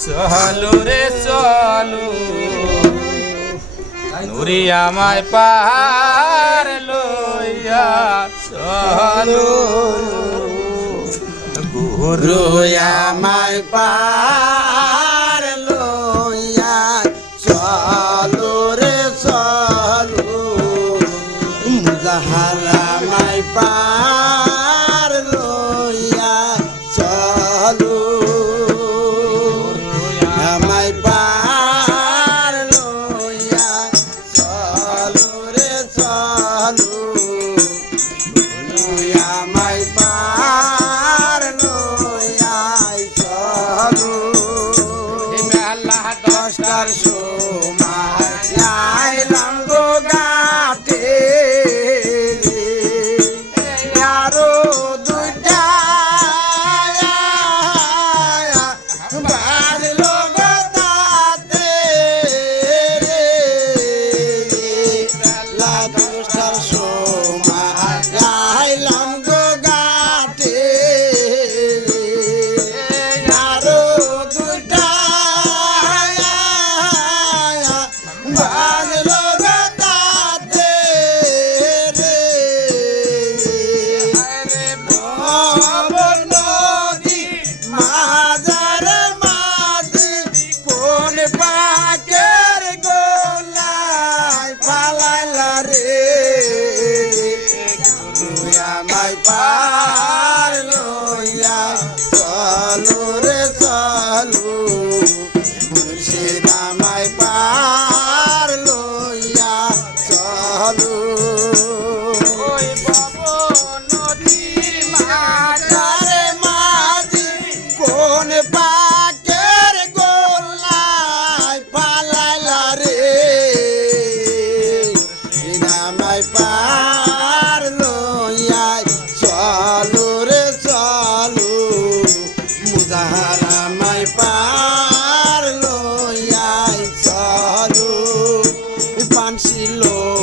চলো রে চলো। নুরি আমায় পাহার লইয়া চলো। গুরু আমায় পাহার Harsho. Oh. loco.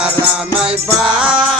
সারা নাই বা